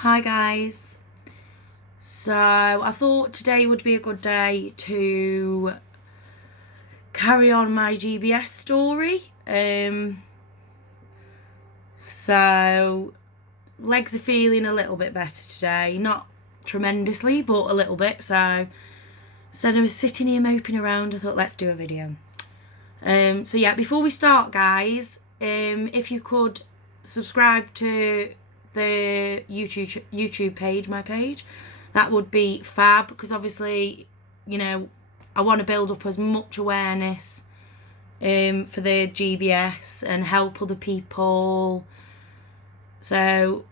Hi guys. So I thought today would be a good day to carry on my GBS story. So legs are feeling a little bit better today, not tremendously, but a little bit. So instead of sitting here moping around, I thought let's do a video. So yeah, before we start, guys, if you could subscribe to the YouTube page, my page, that would be fab, because obviously, you know, I want to build up as much awareness for the GBS and help other people. So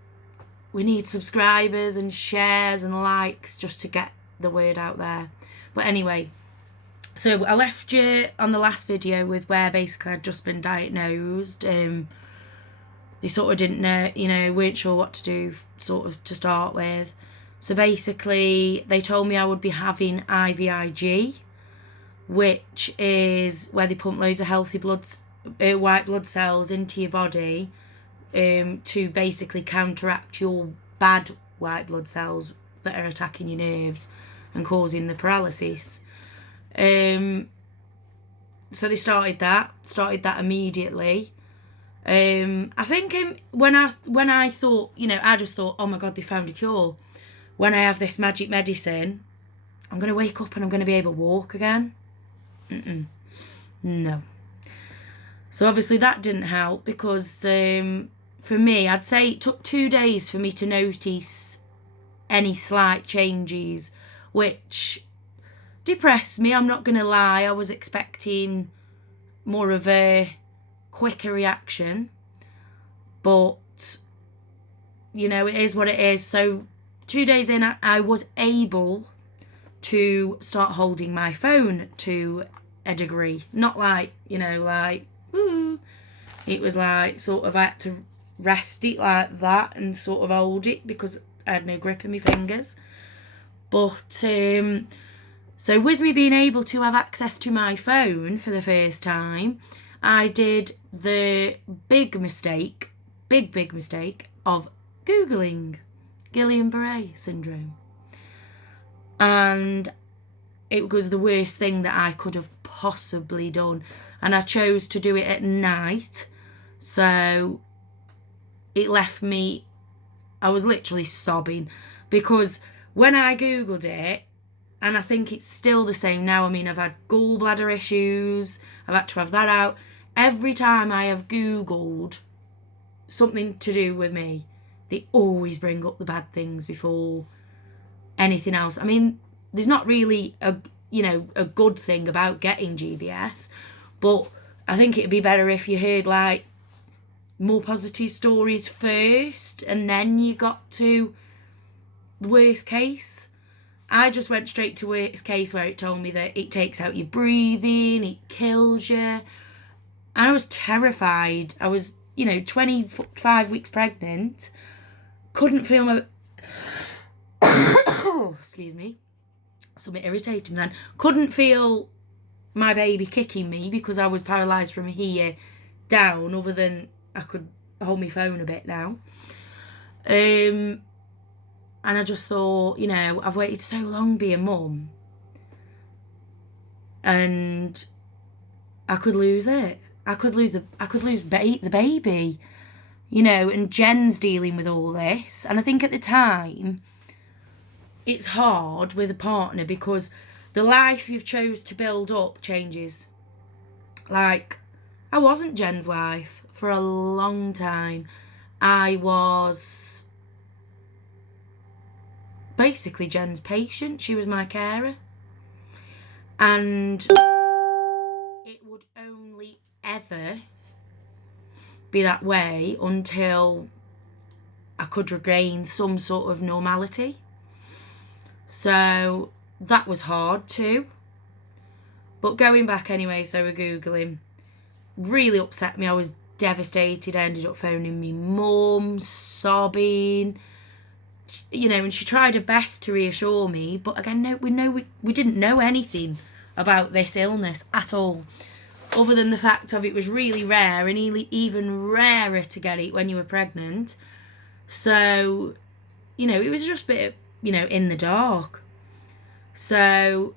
we need subscribers and shares and likes just to get the word out there. But anyway, so I left you on the last video with where basically I'd just been diagnosed. They sort of didn't know, weren't sure what to do sort of to start with. So basically they told me I would be having IVIG, which is where they pump loads of healthy white blood cells into your body to basically counteract your bad white blood cells that are attacking your nerves and causing the paralysis. So they started that immediately. I think when I thought, I just thought, oh my God, they found a cure. When I have this magic medicine, I'm going to wake up and I'm going to be able to walk again. No. So obviously that didn't help, because for me, I'd say it took 2 days for me to notice any slight changes, which depressed me. I'm not going to lie. I was expecting more of a quicker reaction, but it is what it is. So 2 days in, I was able to start holding my phone to a degree. Not like, woo. It was like sort of I had to rest it like that and sort of hold it because I had no grip in my fingers. But so with me being able to have access to my phone for the first time, I did the big mistake of Googling Guillain-Barré syndrome. And it was the worst thing that I could have possibly done. And I chose to do it at night. So it left me, I was literally sobbing, because when I Googled it, and I think it's still the same now. I mean, I've had gallbladder issues. I've had to have that out. Every time I have Googled something to do with me, they always bring up the bad things before anything else. I mean, there's not really a good thing about getting GBS, but I think it'd be better if you heard like more positive stories first and then you got to the worst case. I just went straight to worst case, where it told me that it takes out your breathing, it kills you. And I was terrified. I was, 25 weeks pregnant, couldn't feel my... excuse me. Something irritating then. Couldn't feel my baby kicking me because I was paralysed from here down, other than I could hold my phone a bit now. And I just thought, I've waited so long being mum, and I could lose it. I could lose the baby, and Jen's dealing with all this. And I think at the time, it's hard with a partner because the life you've chose to build up changes. Like, I wasn't Jen's wife for a long time. I was basically Jen's patient. She was my carer. And it would only ever be that way until I could regain some sort of normality. So that was hard too. But going back anyway, so we're Googling. Really upset me. I was devastated. I ended up phoning me mum, sobbing. And she tried her best to reassure me, but again, we didn't know anything about this illness at all, other than the fact of it was really rare, and even rarer to get it when you were pregnant. So you know, it was just a bit, you know, in the dark. So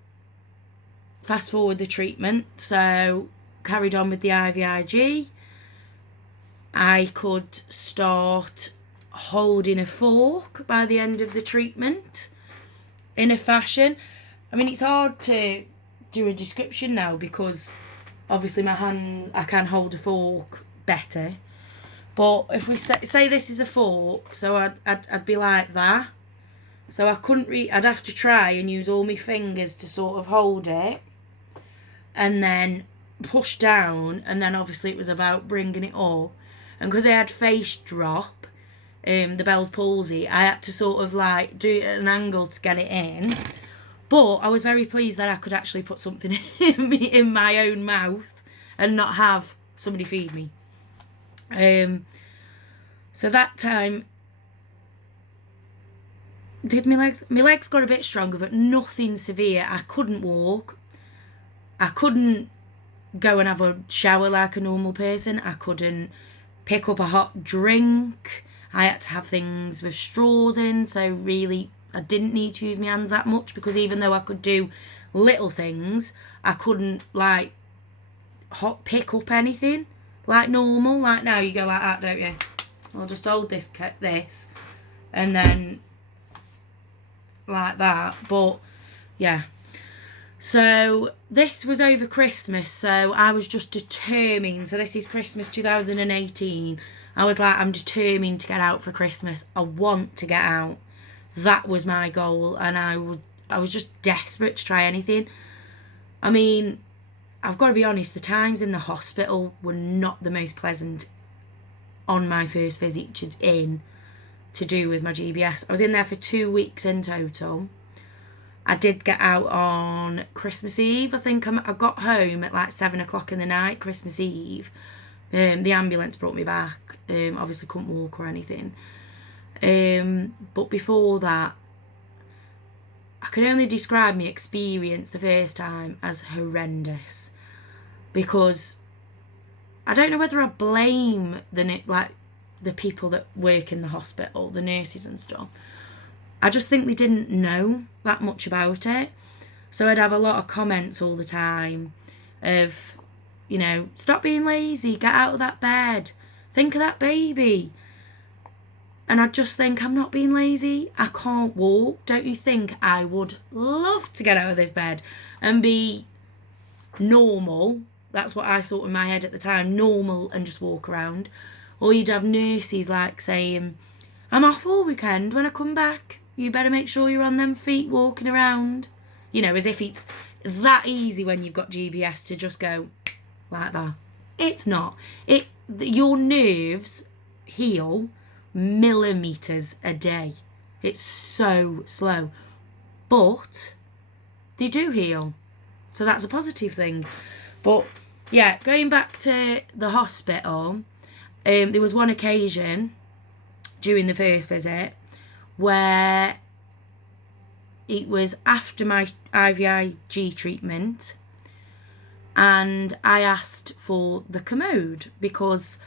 fast forward the treatment. So carried on with the IVIG. I could start holding a fork by the end of the treatment in a fashion. I mean, it's hard to do a description now because obviously my hands, I can hold a fork better. But if we say this is a fork, so I'd be like that. So I couldn't I'd have to try and use all my fingers to sort of hold it and then push down, and then obviously it was about bringing it up. And because I had face drop, the Bell's palsy, I had to sort of like do it at an angle to get it in. But I was very pleased that I could actually put something in my own mouth and not have somebody feed me. So that time, my legs got a bit stronger, but nothing severe. I couldn't walk. I couldn't go and have a shower like a normal person. I couldn't pick up a hot drink. I had to have things with straws in, so really I didn't need to use my hands that much, because even though I could do little things, I couldn't like pick up anything like normal. Like now you go like that, don't you? I'll just hold this and then like that. But yeah, so this was over Christmas, so I was just determined. So this is Christmas 2018. I was like, I'm determined to get out for Christmas. I want to get out. That was my goal, and I was just desperate to try anything. I mean, I've got to be honest, the times in the hospital were not the most pleasant on my first visit to do with my GBS. I was in there for 2 weeks in total. I did get out on Christmas Eve. I think I got home at like 7 o'clock in the night, Christmas Eve. The ambulance brought me back. Obviously couldn't walk or anything. But before that, I can only describe my experience the first time as horrendous, because I don't know whether I blame the people that work in the hospital, the nurses and stuff. I just think they didn't know that much about it. So I'd have a lot of comments all the time of, you know, stop being lazy, get out of that bed, think of that baby. And I'd just think, I'm not being lazy, I can't walk. Don't you think I would love to get out of this bed and be normal? That's what I thought in my head at the time, normal, and just walk around. Or you'd have nurses like saying, I'm off all weekend, when I come back, you better make sure you're on them feet walking around. You know, as if it's that easy when you've got GBS to just go like that. It's not. Your nerves heal millimeters a day. It's so slow. But they do heal. So that's a positive thing. But yeah, going back to the hospital, there was one occasion during the first visit where it was after my IVIG treatment, and I asked for the commode because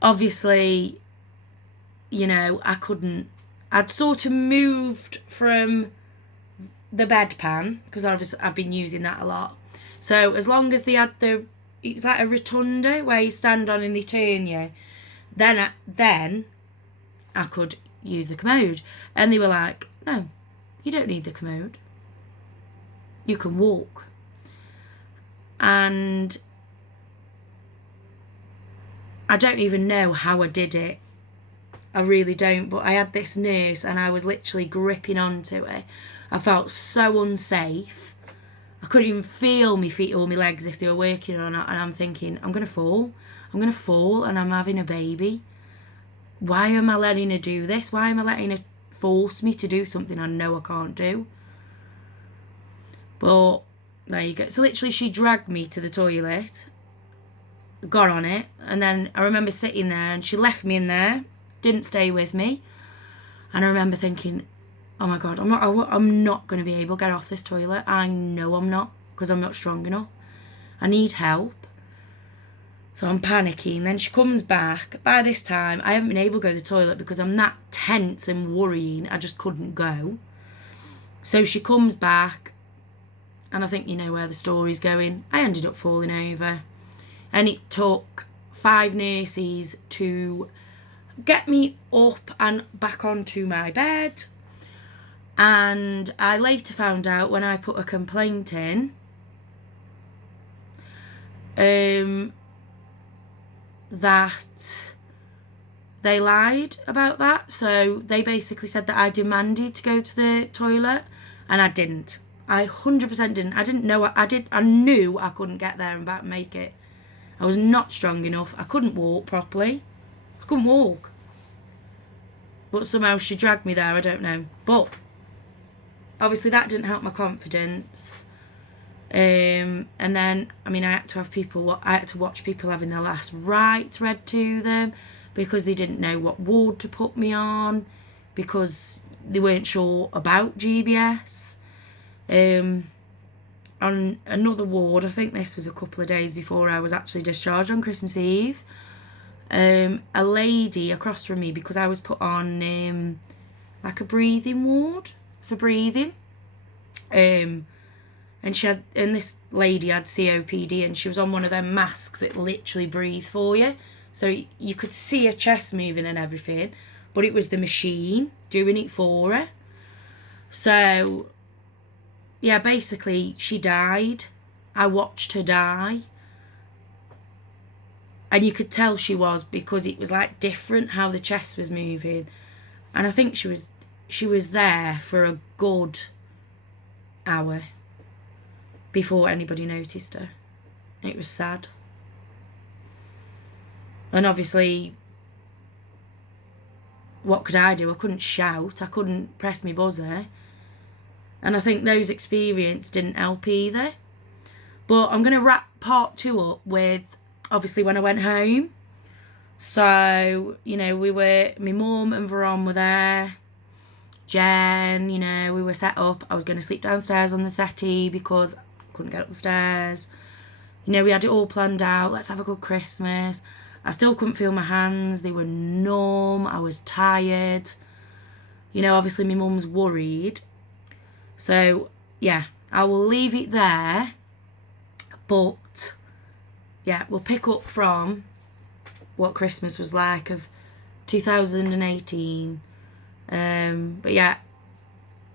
obviously, you know, I'd sort of moved from the bedpan, because obviously I've been using that a lot. So as long as they had it was like a rotunda where you stand on and they turn you, then I could use the commode. And they were like, no, you don't need the commode. You can walk. And I don't even know how I did it. I really don't. But I had this nurse and I was literally gripping onto it. I felt so unsafe. I couldn't even feel my feet or my legs if they were working or not. And I'm thinking, I'm going to fall. I'm going to fall and I'm having a baby. Why am I letting her do this? Why am I letting her force me to do something I know I can't do? But there you go. So literally she dragged me to the toilet, got on it, and then I remember sitting there and she left me in there, didn't stay with me. And I remember thinking, oh my God, I'm not going to be able to get off this toilet. I know I'm not, because I'm not strong enough. I need help. So I'm panicking. Then she comes back. By this time, I haven't been able to go to the toilet because I'm that tense and worrying. I just couldn't go. So she comes back, and I think you know where the story's going. I ended up falling over. And it took 5 nurses to get me up and back onto my bed. And I later found out when I put a complaint in, that they lied about that. So they basically said that I demanded to go to the toilet, and I didn't. I 100% didn't. I didn't know I did. I knew I couldn't get there and back and make it. I was not strong enough. I couldn't walk properly. I couldn't walk. But somehow she dragged me there, I don't know. But obviously that didn't help my confidence. And then, I mean, I had to watch people having their last rites read to them because they didn't know what ward to put me on, because they weren't sure about GBS. On another ward, I think this was a couple of days before I was actually discharged on Christmas Eve, a lady across from me, because I was put on like a breathing ward for breathing, and this lady had COPD, and she was on one of them masks that literally breathe for you, so you could see her chest moving and everything, but it was the machine doing it for her. So yeah, basically she died. I watched her die, and you could tell she was, because it was like different how the chest was moving, and I think she was there for a good hour before anybody noticed her. It was sad. And obviously, what could I do? I couldn't shout. I couldn't press my buzzer. And I think those experiences didn't help either. But I'm going to wrap part 2 up with, obviously, when I went home. So, you know, my mum and Veron were there. Jen, you know, we were set up. I was going to sleep downstairs on the settee because I couldn't get up the stairs. You know, we had it all planned out. Let's have a good Christmas. I still couldn't feel my hands. They were numb. I was tired. You know, obviously my mum's worried. So, yeah, I will leave it there. But, yeah, we'll pick up from what Christmas was like of 2018. But, yeah,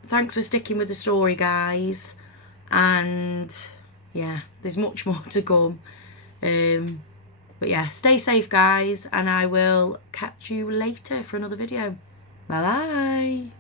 thanks for sticking with the story, guys. And, yeah, there's much more to come. But yeah, stay safe, guys, and I will catch you later for another video. Bye bye.